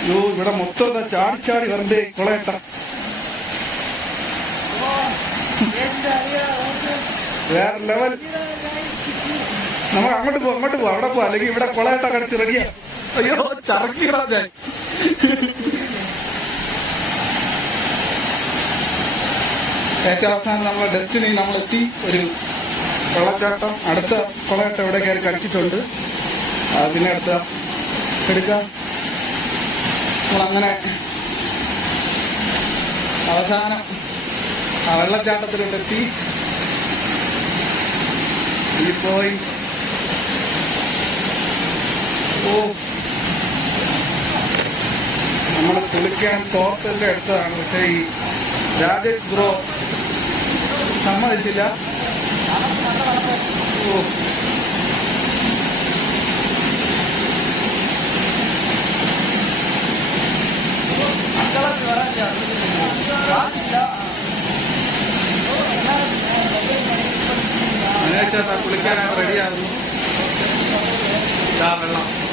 അയ്യോ, ഇവിടെ മൊത്തം ചാടി ചാടി വരണ്ടേ കൊളയട്ട. വേറെ ലെവൽ. നമുക്ക് അങ്ങോട്ട് പോവാം, അവിടെ പോവാം. അല്ലെങ്കിൽ ഇവിടെ കൊളയട്ട കടിച്ച് റെഡിയാ. അയ്യോ, ചറക്കിടാ ഞാൻ. ഏറ്റവും അവസാനം നമ്മളെ ഡെസ്റ്റിനി നമ്മളെത്തി. ഒരു വെള്ളച്ചാട്ടം, അടുത്ത കൊളയട്ടം ഇവിടെ കയറി കടിച്ചിട്ടുണ്ട്. അതിനെ എടുക്കാം. നമ്മളങ്ങനെ അവസാനം ആ വെള്ളച്ചാട്ടത്തിലോട്ടെത്തി. ഈ പോയി നമ്മൾ കുളിക്കാൻ ടോർച്ചെല്ലാം എടുത്തതാണ്. പക്ഷെ ഈ രാജേഷ് ബ്രോ സമ്മതിച്ചില്ല. കുളിക്കാനാണ് റെഡിയാകുന്നു. വെള്ളം